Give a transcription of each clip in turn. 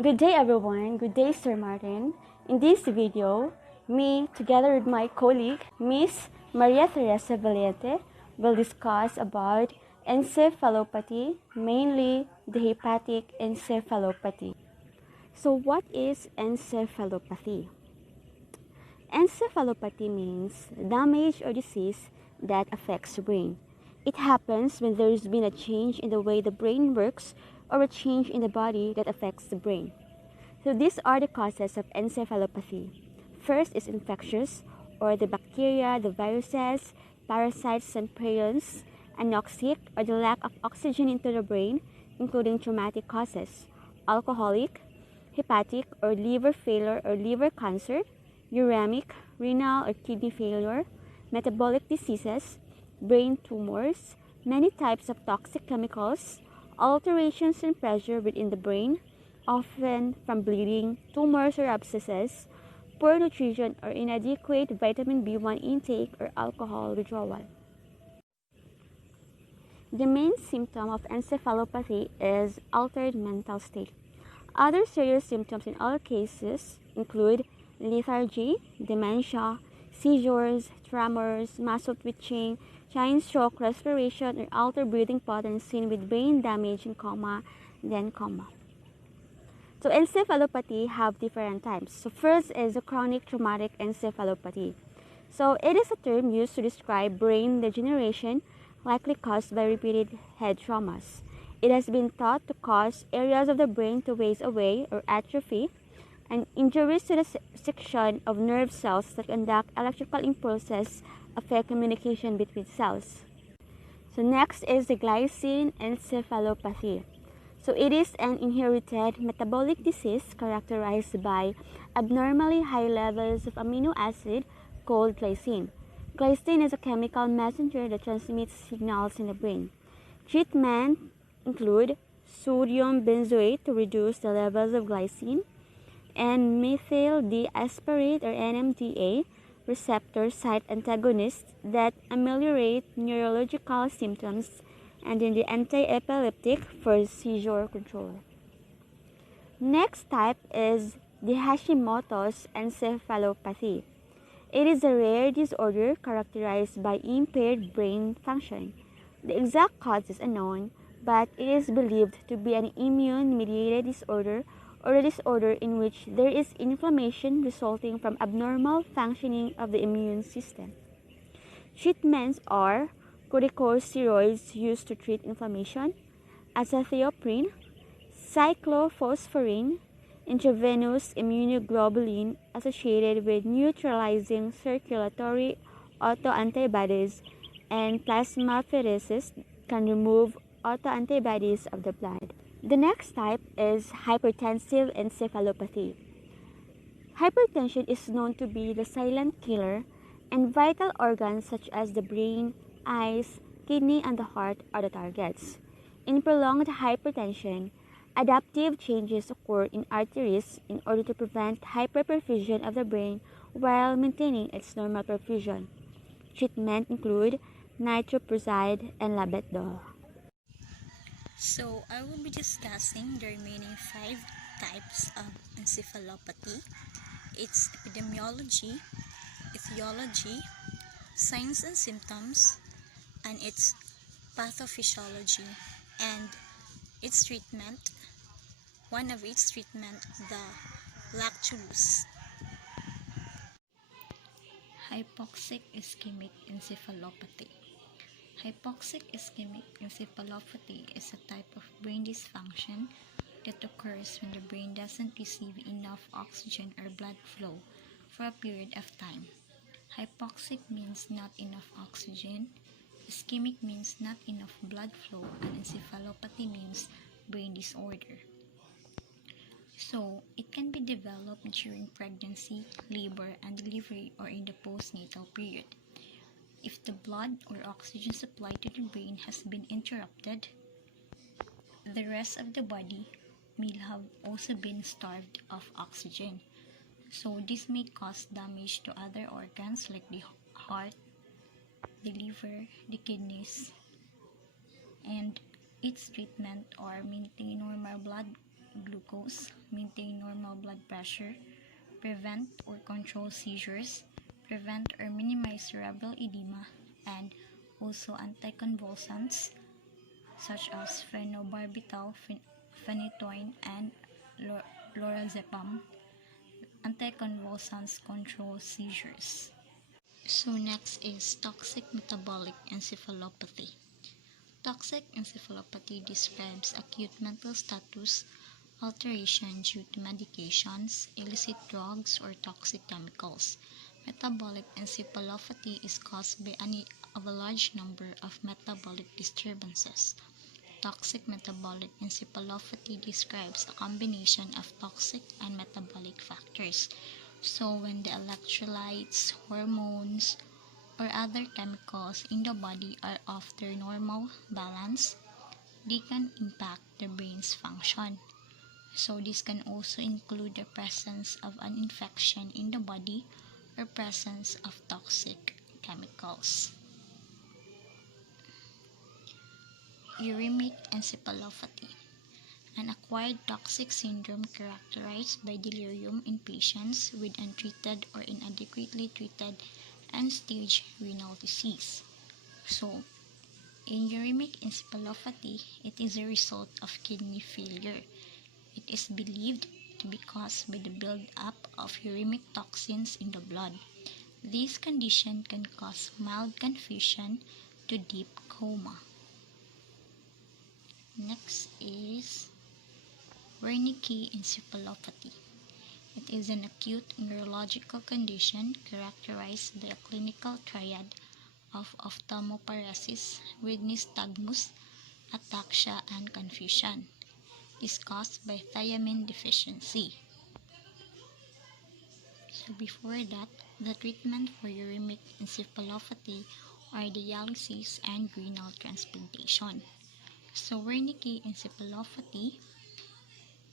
Good day everyone, good day Sir Martin. In this video, me together with my colleague Miss Maria Teresa Vallente will discuss about encephalopathy, mainly the hepatic encephalopathy. So what is encephalopathy? Encephalopathy means damage or disease that affects the brain. It happens when there has been a change in the way the brain works or a change in the body that affects the brain. So these are the causes of encephalopathy. First is infectious, or the bacteria, the viruses, parasites, and prions. Anoxic, or the lack of oxygen into the brain, including traumatic causes. Alcoholic, hepatic, or liver failure or liver cancer. Uremic, renal or kidney failure. Metabolic diseases, brain tumors, many types of toxic chemicals, alterations in pressure within the brain, often from bleeding, tumors or abscesses, poor nutrition or inadequate vitamin B1 intake or alcohol withdrawal. The main symptom of encephalopathy is altered mental state. Other serious symptoms in all cases include lethargy, dementia, seizures, tremors, muscle twitching, giant stroke, respiration, or altered breathing patterns seen with brain damage and coma, then coma. So encephalopathy have different types. So first is a chronic traumatic encephalopathy. So it is a term used to describe brain degeneration likely caused by repeated head traumas. It has been thought to cause areas of the brain to waste away or atrophy, and injuries to the section of nerve cells that conduct electrical impulses affect communication between cells. So next is the glycine encephalopathy. So it is an inherited metabolic disease characterized by abnormally high levels of amino acid called glycine. Glycine is a chemical messenger that transmits signals in the brain. Treatment include sodium benzoate to reduce the levels of glycine, and methyl diasparate or NMDA receptor site antagonists that ameliorate neurological symptoms, and in the anti-epileptic for seizure control. Next type is the Hashimoto's encephalopathy. It is a rare disorder characterized by impaired brain function. The exact cause is unknown, but it is believed to be an immune-mediated disorder or a disorder in which there is inflammation resulting from abnormal functioning of the immune system. Treatments are corticosteroids used to treat inflammation, azathioprine, cyclophosphamide, intravenous immunoglobulin associated with neutralizing circulatory autoantibodies, and plasmapheresis can remove autoantibodies of the blood. The next type is hypertensive encephalopathy. Hypertension is known to be the silent killer, and vital organs such as the brain, eyes, kidney, and the heart are the targets. In prolonged hypertension, adaptive changes occur in arteries in order to prevent hyperperfusion of the brain while maintaining its normal perfusion. Treatment include nitroprusside and labetalol. So, I will be discussing the remaining 5 types of encephalopathy: its epidemiology, etiology, signs and symptoms, and its pathophysiology, and its treatment. One of its treatment, the lactulose. Hypoxic ischemic encephalopathy. Hypoxic ischemic encephalopathy is a type of brain dysfunction that occurs when the brain doesn't receive enough oxygen or blood flow for a period of time. Hypoxic means not enough oxygen, ischemic means not enough blood flow, and encephalopathy means brain disorder. So, it can be developed during pregnancy, labor, and delivery, or in the postnatal period. If the blood or oxygen supply to the brain has been interrupted, the rest of the body may have also been starved of oxygen. So this may cause damage to other organs like the heart, the liver, the kidneys, and its treatment or maintain normal blood glucose, maintain normal blood pressure, prevent or control seizures, prevent or minimize cerebral edema, and also anticonvulsants such as phenobarbital, phenytoin, and lorazepam. Anticonvulsants control seizures. So next is toxic metabolic encephalopathy. Toxic encephalopathy describes acute mental status alteration due to medications, illicit drugs, or toxic chemicals. Metabolic encephalopathy is caused by an avalanche number of metabolic disturbances. Toxic metabolic encephalopathy describes a combination of toxic and metabolic factors. So when the electrolytes, hormones, or other chemicals in the body are off their normal balance, they can impact the brain's function. So this can also include the presence of an infection in the body or presence of toxic chemicals. Uremic encephalopathy, an acquired toxic syndrome characterized by delirium in patients with untreated or inadequately treated end-stage renal disease. So, in uremic encephalopathy, it is a result of kidney failure. It is believed to be caused by the build-up of uremic toxins in the blood. This condition can cause mild confusion to deep coma. Next is Wernicke encephalopathy. It is an acute neurological condition characterized by a clinical triad of ophthalmoparesis with nystagmus, ataxia, and confusion. It is caused by thiamine deficiency. So before that, the treatment for uremic encephalopathy are dialysis and renal transplantation. So Wernicke encephalopathy,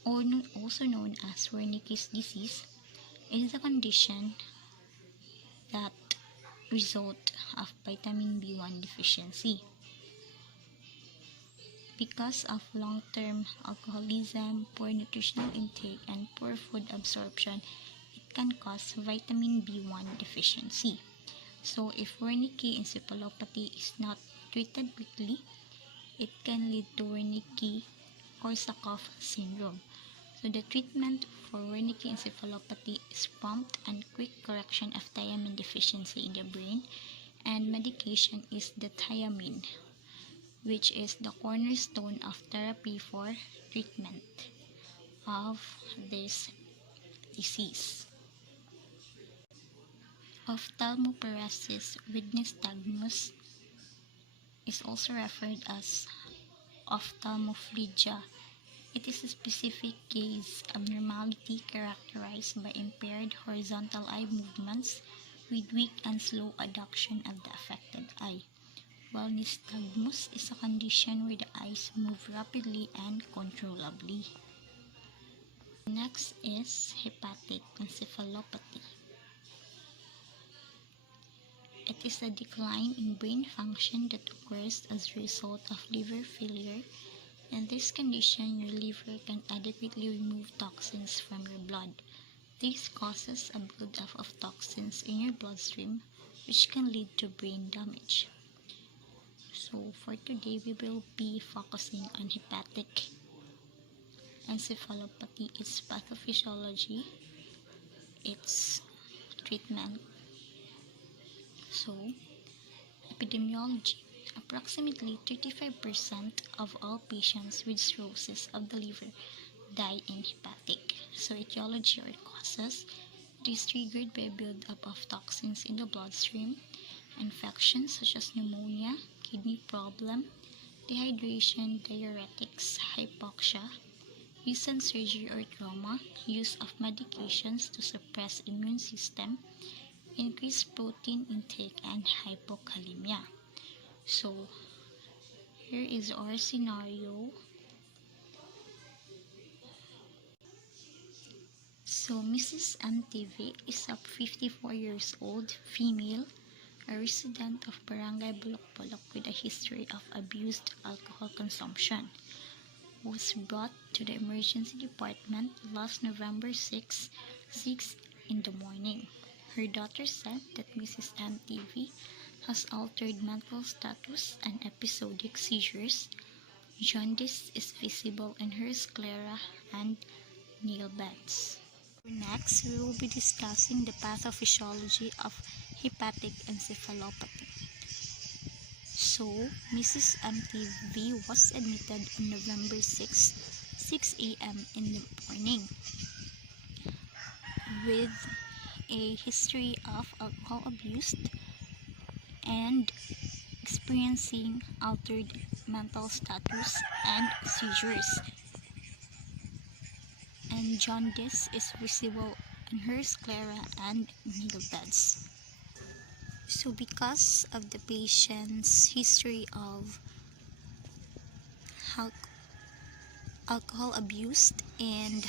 also known as Wernicke's disease, is a condition that result of vitamin B1 deficiency. Because of long-term alcoholism, poor nutritional intake, and poor food absorption, it can cause vitamin B1 deficiency. So if Wernicke encephalopathy is not treated quickly, it can lead to Wernicke-Korsakoff syndrome. So the treatment for Wernicke encephalopathy is prompt and quick correction of thiamine deficiency in the brain, and medication is the thiamine, which is the cornerstone of therapy for treatment of this disease. Ophthalmoparesis with nystagmus is also referred as ophthalmophlegia. It is a specific gaze abnormality characterized by impaired horizontal eye movements with weak and slow adduction of the affected eye, while nystagmus is a condition where the eyes move rapidly and controllably. Next is hepatic encephalopathy. It is a decline in brain function that occurs as a result of liver failure. In this condition, your liver can adequately remove toxins from your blood. This causes a buildup of toxins in your bloodstream, which can lead to brain damage. So for today, we will be focusing on hepatic encephalopathy, its pathophysiology, its treatment. So, epidemiology. Approximately 35% of all patients with cirrhosis of the liver die in hepatic. So etiology or causes, it is triggered by a buildup of toxins in the bloodstream, infections such as pneumonia, kidney problem, dehydration, diuretics, hypoxia, recent surgery or trauma, use of medications to suppress immune system, increased protein intake, and hypokalemia. So here is our scenario. So Mrs. MTV is a 54 years old female, a resident of Barangay Bulok-Bulok with a history of abused alcohol consumption. was brought to the emergency department last November 6 in the morning. Her daughter said that Mrs. MTV has altered mental status and episodic seizures. Jaundice is visible in her sclera and nail beds. Next, we will be discussing the pathophysiology of hepatic encephalopathy. So, Mrs. MTV was admitted on November 6 a.m. in the morning, with a history of alcohol abuse and experiencing altered mental status and seizures. And jaundice is visible in her sclera and nail beds. So because of the patient's history of alcohol abuse and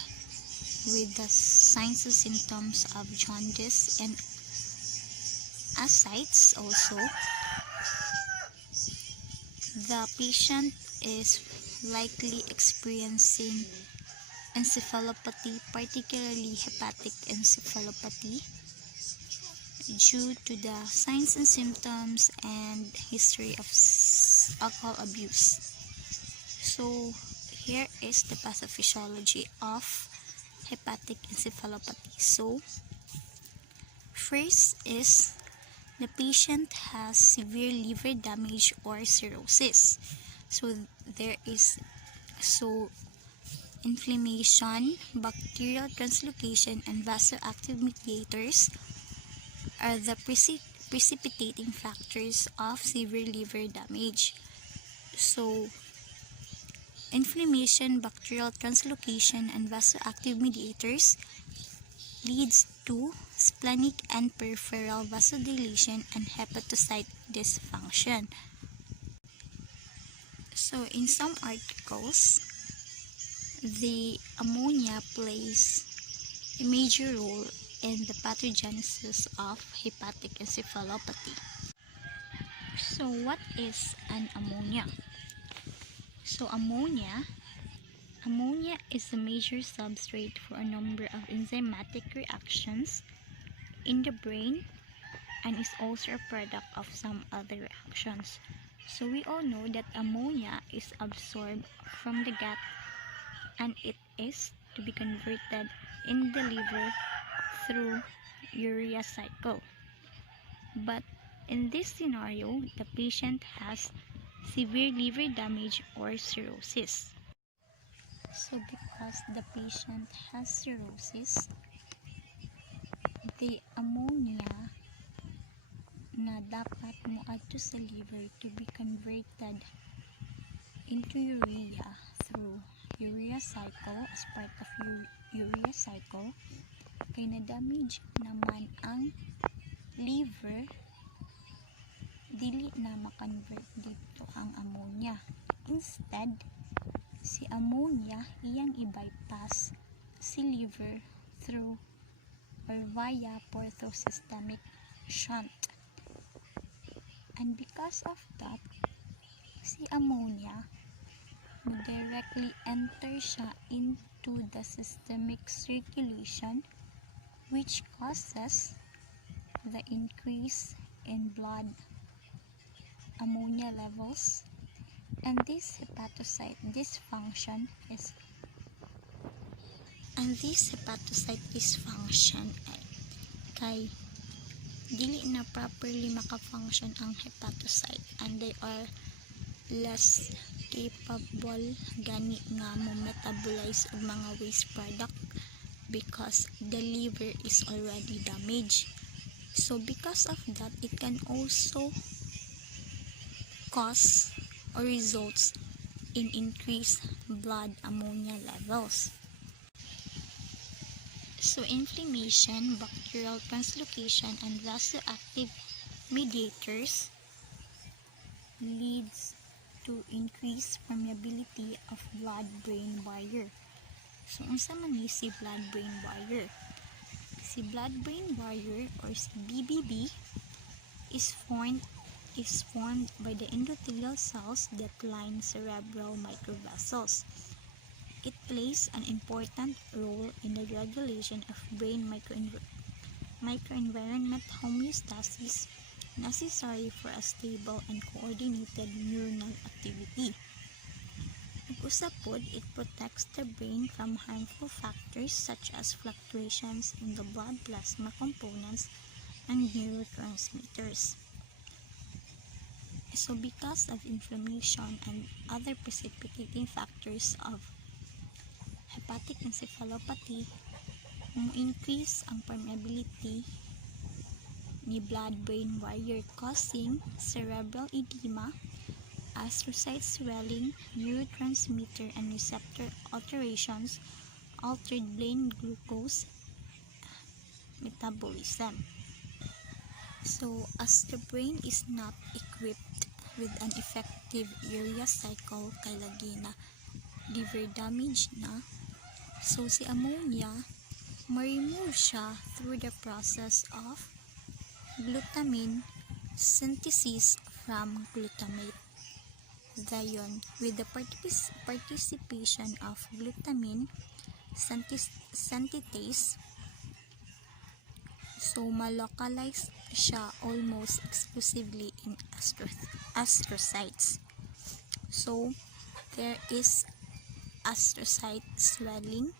with the signs and symptoms of jaundice and ascites also, the patient is likely experiencing encephalopathy, particularly hepatic encephalopathy, due to the signs and symptoms and history of alcohol abuse. So here is the pathophysiology of hepatic encephalopathy. So first is the patient has severe liver damage or cirrhosis. So there is inflammation, bacterial translocation, and vasoactive mediators are the precipitating factors of severe liver damage. So, inflammation, bacterial translocation, and vasoactive mediators leads to splenic and peripheral vasodilation and hepatocyte dysfunction. So, in some articles, the ammonia plays a major role in the pathogenesis of hepatic encephalopathy. So what is an ammonia? So ammonia is a major substrate for a number of enzymatic reactions in the brain and is also a product of some other reactions. So we all know that ammonia is absorbed from the gut and it is to be converted in the liver through urea cycle. But in this scenario, the patient has severe liver damage or cirrhosis. So because the patient has cirrhosis, the ammonia na dapat moadto sa liver to be converted into urea through urea cycle as part of urea cycle kay na-damage naman ang liver, dili na makonvert dito ang ammonia. Instead, si ammonia iyang i-bypass si liver through or via porthosystemic shunt. And because of that, si ammonia directly enter siya into the systemic circulation, which causes the increase in blood ammonia levels, and this hepatocyte dysfunction ay kay dili na properly makafunction ang hepatocyte and they are less capable gani nga mo metabolize og mga waste product because the liver is already damaged. So because of that, it can also cause or results in increased blood ammonia levels. So inflammation, bacterial translocation, and vasoactive mediators leads to increased permeability of blood-brain barrier. So unsa man ni si blood-brain barrier? Si blood-brain barrier or si BBB is formed by the endothelial cells that line cerebral microvessels. It plays an important role in the regulation of brain microenvironment homeostasis necessary for a stable and coordinated neuronal activity. Ug-usab pod, it protects the brain from harmful factors such as fluctuations in the blood plasma components and neurotransmitters. So because of inflammation and other precipitating factors of hepatic encephalopathy, increase ang permeability ni blood-brain barrier causing cerebral edema, astrocyte swelling, neurotransmitter and receptor alterations, altered brain glucose metabolism. So, as the brain is not equipped with an effective urea cycle kay lagi na liver damage na, so si ammonia ma-remove siya through the process of glutamine synthesis from glutamate. Dayon, with the participation of glutamine synthetase, so malocalize siya almost exclusively in astrocytes. So, there is astrocyte swelling.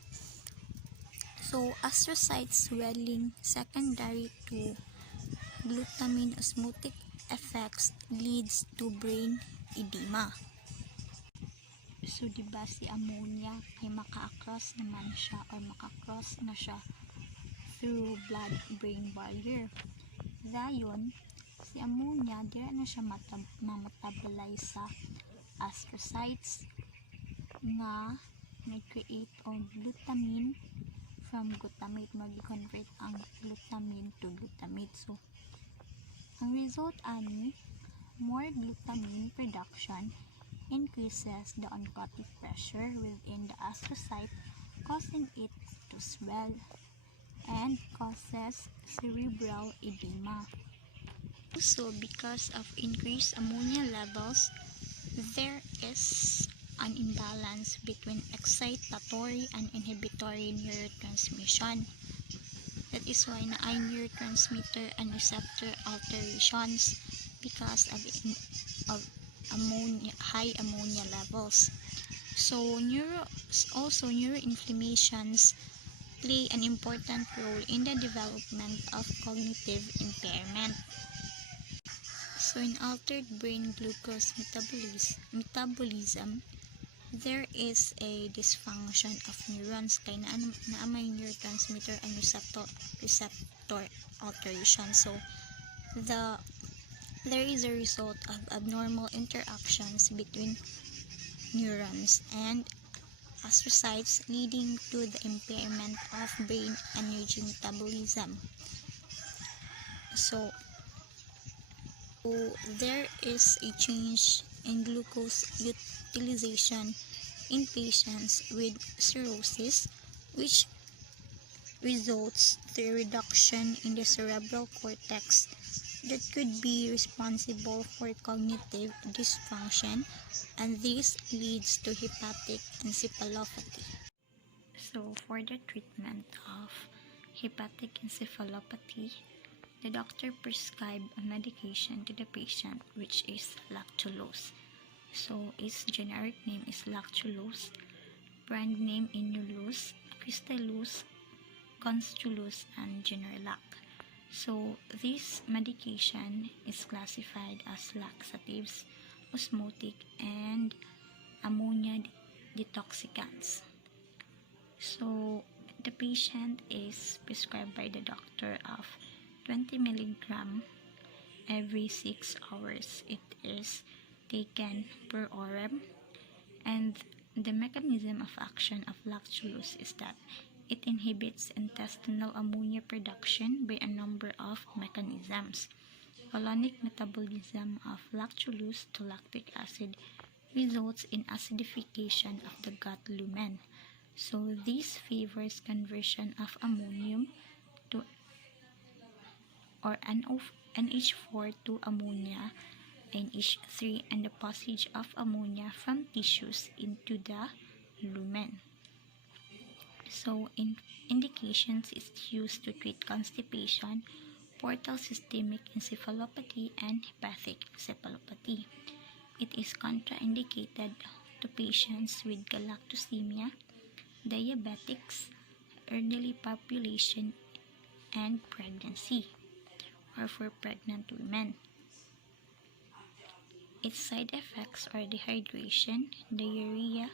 So, astrocyte swelling secondary to glutamine osmotic effects leads to brain edema. So, diba si ammonia ay maka-cross naman siya or maka-cross na siya through blood-brain barrier. Dayon, si ammonia dira na siya mametabolize sa astrocytes nga nag-create og glutamine from glutamate, mag-convert ang glutamine to glutamate. So, ang result ani, more glutamine production increases the oncotic pressure within the astrocyte, causing it to swell and causes cerebral edema. Also, because of increased ammonia levels, there is an imbalance between excitatory and inhibitory neurotransmission. That is why na ay neurotransmitter and receptor alterations because of high ammonia levels. So, neuroinflammations play an important role in the development of cognitive impairment. So, in altered brain glucose metabolism, there is a dysfunction of neurons kay naamay neurotransmitter and receptor alteration. So, there is a result of abnormal interactions between neurons and astrocytes, leading to the impairment of brain energy metabolism. So there is a change in glucose utilization in patients with cirrhosis, which results to a reduction in the cerebral cortex that could be responsible for cognitive dysfunction, and this leads to hepatic encephalopathy. So, for the treatment of hepatic encephalopathy, the doctor prescribed a medication to the patient, which is lactulose. So, its generic name is lactulose, brand name Inulose, Crystallose, Constulose, and Generalac. So, this medication is classified as laxatives, osmotic, and ammonia detoxicants. So, the patient is prescribed by the doctor of 20 mg every 6 hours. It is taken per orem, and the mechanism of action of lactulose is that it inhibits intestinal ammonia production by a number of mechanisms. Colonic metabolism of lactulose to lactic acid results in acidification of the gut lumen. So this favors conversion of ammonium to or NH4 to ammonia, NH3, and the passage of ammonia from tissues into the lumen. So, indications is used to treat constipation, portal systemic encephalopathy, and hepatic encephalopathy. It is contraindicated to patients with galactosemia, diabetics, elderly population, and pregnancy, or for pregnant women. Its side effects are dehydration, diarrhea,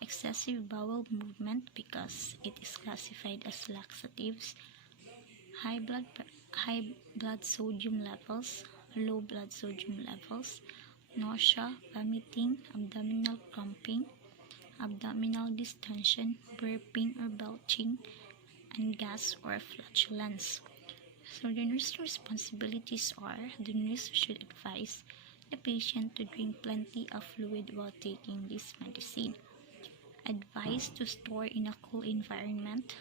excessive bowel movement because it is classified as laxatives, high blood sodium levels, low blood sodium levels, nausea, vomiting, abdominal cramping, abdominal distension, burping or belching, and gas or flatulence. So the nurse's responsibilities are the nurse should advise the patient to drink plenty of fluid while taking this medicine. Advice to store in a cool environment.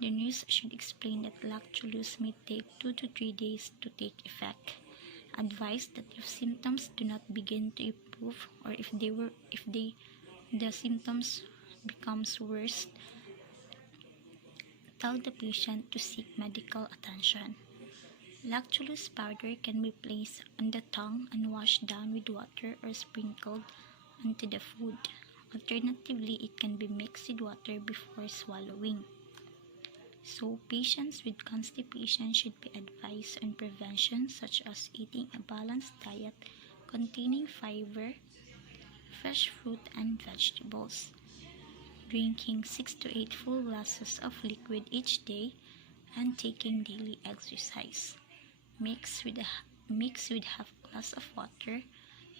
The nurse should explain that lactulose may take 2 to 3 days to take effect. Advise that if symptoms do not begin to improve or if the symptoms becomes worse, tell the patient to seek medical attention. Lactulose powder can be placed on the tongue and washed down with water or sprinkled onto the food. Alternatively, it can be mixed with water before swallowing. So, patients with constipation should be advised on prevention such as eating a balanced diet containing fiber, fresh fruit and vegetables, drinking 6 to 8 full glasses of liquid each day, and taking daily exercise. Mix with half glass of water,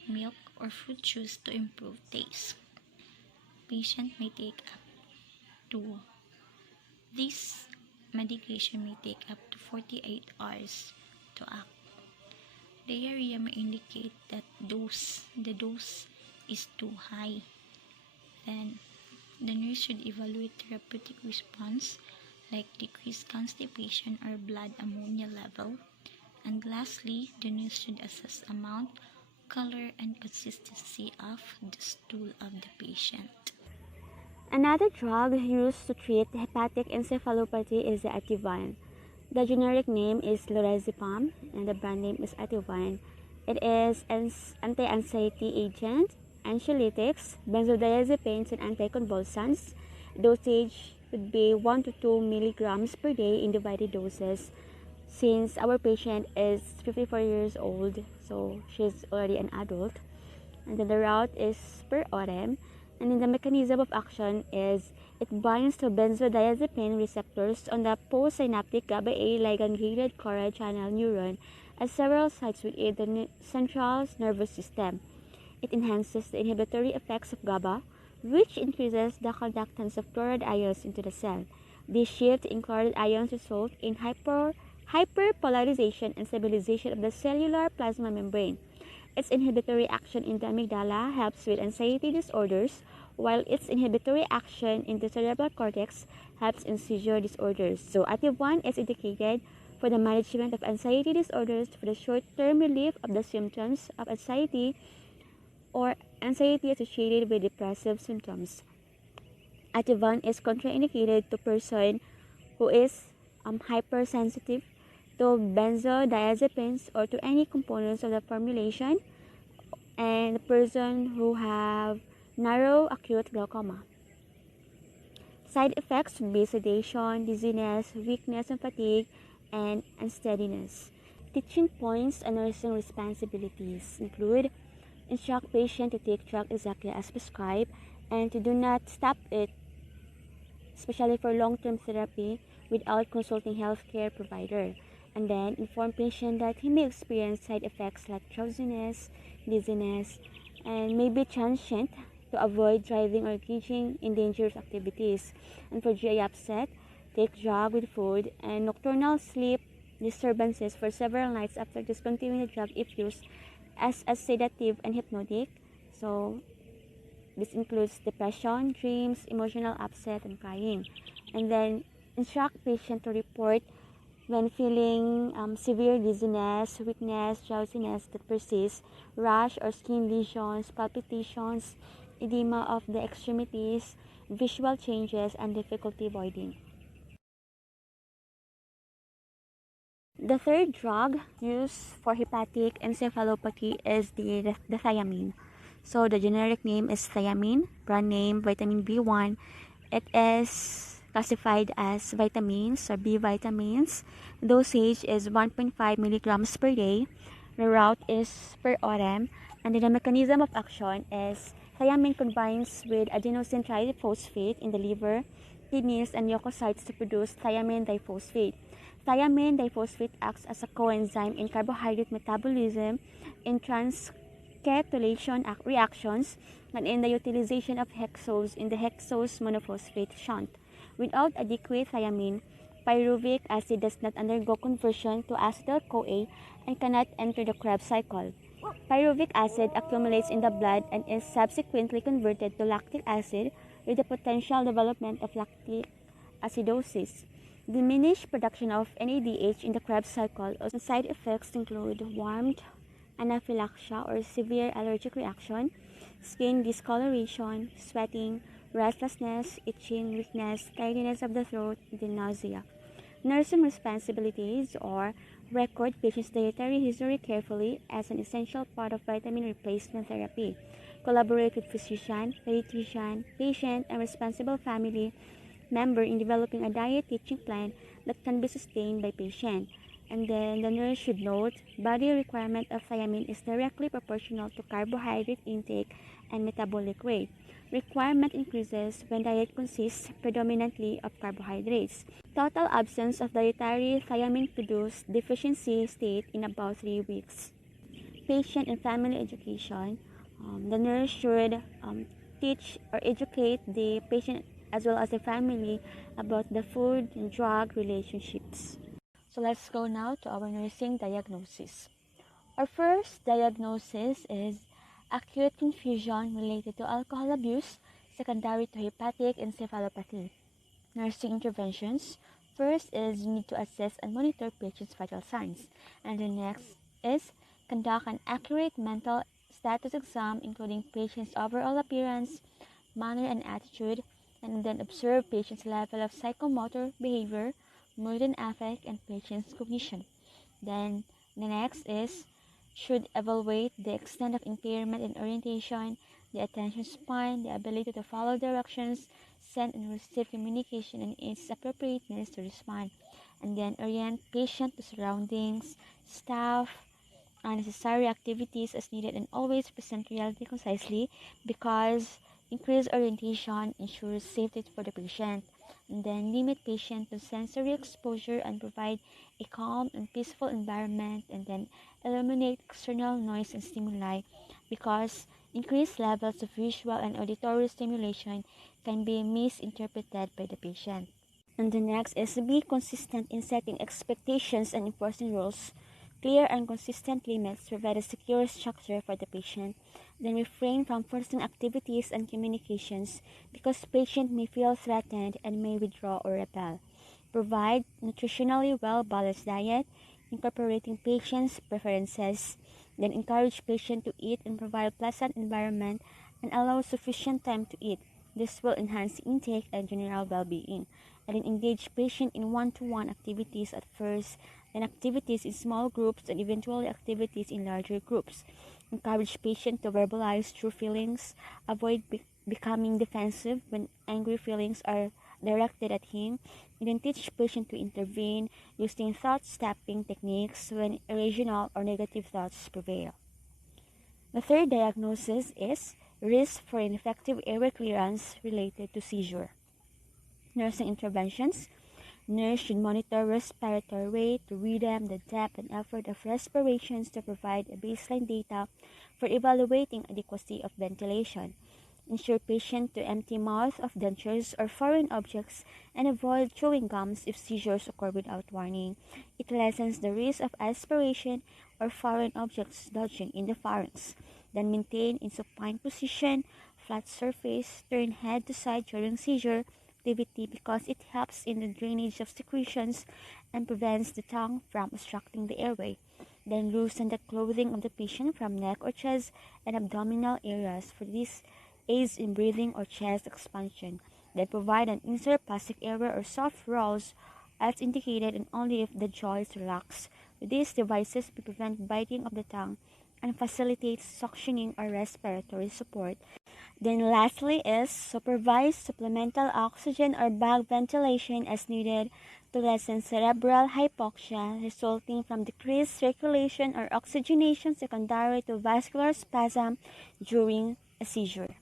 milk, or fruit juice to improve taste. Patient may take up to This medication may take up to 48 hours to act. Diarrhea may indicate that the dose is too high. Then, the nurse should evaluate therapeutic response like decreased constipation or blood ammonia level. And lastly, the nurse should assess amount, color, and consistency of the stool of the patient. Another drug used to treat hepatic encephalopathy is the Ativan. The generic name is lorazepam and the brand name is Ativan. It is an anti-anxiety agent, anxiolytics, benzodiazepines, and anticonvulsants. Dosage would be 1 to 2 milligrams per day in divided doses. Since our patient is 54 years old, so she's already an adult, and then the route is per ORM, and then the mechanism of action is it binds to benzodiazepine receptors on the postsynaptic GABA A ligand-gated chloride channel neuron at several sites within the central nervous system. It enhances the inhibitory effects of GABA, which increases the conductance of chloride ions into the cell. This shift in chloride ions result in hyperpolarization and stabilization of the cellular plasma membrane. Its inhibitory action in the amygdala helps with anxiety disorders, while its inhibitory action in the cerebral cortex helps in seizure disorders. So, Ativan is indicated for the management of anxiety disorders for the short-term relief of the symptoms of anxiety or anxiety associated with depressive symptoms. Ativan is contraindicated to person who is hypersensitive to benzodiazepines or to any components of the formulation, and the person who have narrow acute glaucoma. Side effects would be sedation, dizziness, weakness and fatigue, and unsteadiness. Teaching points and nursing responsibilities include instruct patient to take drug exactly as prescribed and to do not stop it, especially for long-term therapy, without consulting healthcare provider. And then inform patient that he may experience side effects like drowsiness, dizziness, and may be transient to avoid driving or engaging in dangerous activities. And for GI upset, take drug with food and nocturnal sleep disturbances for several nights after discontinuing the drug if used as a sedative and hypnotic. So this includes depression, dreams, emotional upset, and crying. And then instruct patient to report when feeling severe dizziness, weakness, drowsiness that persists, rash or skin lesions, palpitations, edema of the extremities, visual changes, and difficulty voiding. The third drug used for hepatic encephalopathy is the thiamine. So the generic name is thiamine, brand name vitamin B1. It is classified as vitamins or B vitamins. Dosage is 1.5 milligrams per day. The route is per ORM, and the mechanism of action is thiamine combines with adenosine triphosphate in the liver, kidneys, and leukocytes to produce thiamine diphosphate. Thiamine diphosphate acts as a coenzyme in carbohydrate metabolism, in transcatylation reactions, and in the utilization of hexose in the hexose monophosphate shunt. Without adequate thiamine, pyruvic acid does not undergo conversion to acetyl-CoA and cannot enter the Krebs cycle. Pyruvic acid accumulates in the blood and is subsequently converted to lactic acid with the potential development of lactic acidosis. Diminished production of NADH in the Krebs cycle. Side effects include warmth, anaphylaxia or severe allergic reaction, skin discoloration, sweating, restlessness, itching, weakness, tidiness of the throat, and nausea. Nursing responsibilities or record patient's dietary history carefully as an essential part of vitamin replacement therapy. Collaborate with physician, pediatrician, patient, and responsible family member in developing a diet teaching plan that can be sustained by patient. And then the nurse should note body requirement of thiamine is directly proportional to carbohydrate intake and metabolic rate. Requirement increases when diet consists predominantly of carbohydrates. Total absence of dietary thiamine produced deficiency state in about 3 weeks. Patient and family education. The nurse should teach or educate the patient as well as the family about the food and drug relationships. So let's go now to our nursing diagnosis. Our first diagnosis is acute confusion related to alcohol abuse secondary to hepatic encephalopathy. Nursing interventions. First is need to assess and monitor patient's vital signs, and the next is conduct an accurate mental status exam including patient's overall appearance, manner and attitude, and then observe patient's level of psychomotor behavior, mood and affect, and patient's cognition. Then the next is should evaluate the extent of impairment in orientation, the attention span, the ability to follow directions, send and receive communication, and its appropriateness to respond. And then orient patient to surroundings, staff, unnecessary activities as needed, and always present reality concisely because increased orientation ensures safety for the patient. And then limit patient to sensory exposure and provide a calm and peaceful environment, and then eliminate external noise and stimuli because increased levels of visual and auditory stimulation can be misinterpreted by the patient. And the next is be consistent in setting expectations and enforcing rules. Clear and consistent limits provide a secure structure for the patient. Then refrain from forcing activities and communications because patient may feel threatened and may withdraw or rebel. Provide nutritionally well-balanced diet, incorporating patient's preferences. Then encourage patient to eat and provide a pleasant environment and allow sufficient time to eat. This will enhance intake and general well-being. And then engage patient in one-to-one activities at first, then activities in small groups, and eventually activities in larger groups. Encourage patient to verbalize true feelings. Avoid becoming defensive when angry feelings are directed at him. And then teach patient to intervene using thought-stopping techniques when irrational or negative thoughts prevail. The third diagnosis is risk for ineffective airway clearance related to seizure. Nursing interventions. Nurse should monitor respiratory rate, rhythm, the depth and effort of respirations to provide a baseline data for evaluating adequacy of ventilation. Ensure patient to empty mouth of dentures or foreign objects and avoid chewing gums if seizures occur without warning. It lessens the risk of aspiration or foreign objects lodging in the pharynx. Then maintain in supine position, flat surface, turn head to side during seizure activity because it helps in the drainage of secretions and prevents the tongue from obstructing the airway. Then loosen the clothing of the patient from neck or chest and abdominal areas for this aids in breathing or chest expansion. then provide an insert plastic area or soft rolls as indicated and only if the jaw is relaxed. These devices may prevent biting of the tongue and facilitate suctioning or respiratory support. Then lastly is supervised supplemental oxygen or bag ventilation as needed to lessen cerebral hypoxia resulting from decreased circulation or oxygenation secondary to vascular spasm during a seizure.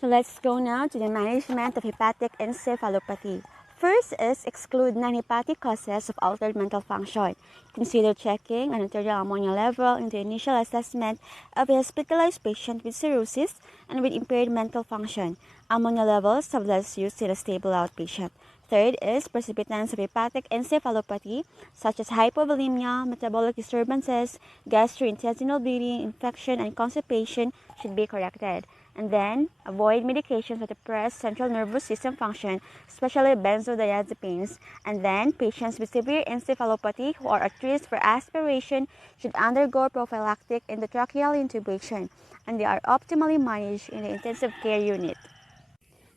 So let's go now to the management of hepatic encephalopathy. First is exclude non-hepatic causes of altered mental function. Consider checking an arterial ammonia level in the initial assessment of a hospitalized patient with cirrhosis and with impaired mental function. Ammonia levels have less used in a stable outpatient. Third is precipitants of hepatic encephalopathy such as hypovolemia, metabolic disturbances, gastrointestinal bleeding, infection, and constipation should be corrected. And then, avoid medications that depress central nervous system function, especially benzodiazepines. And then, patients with severe encephalopathy who are at risk for aspiration should undergo prophylactic endotracheal intubation, and they are optimally managed in the intensive care unit.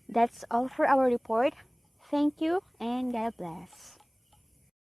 That's all for our report. Thank you and God bless.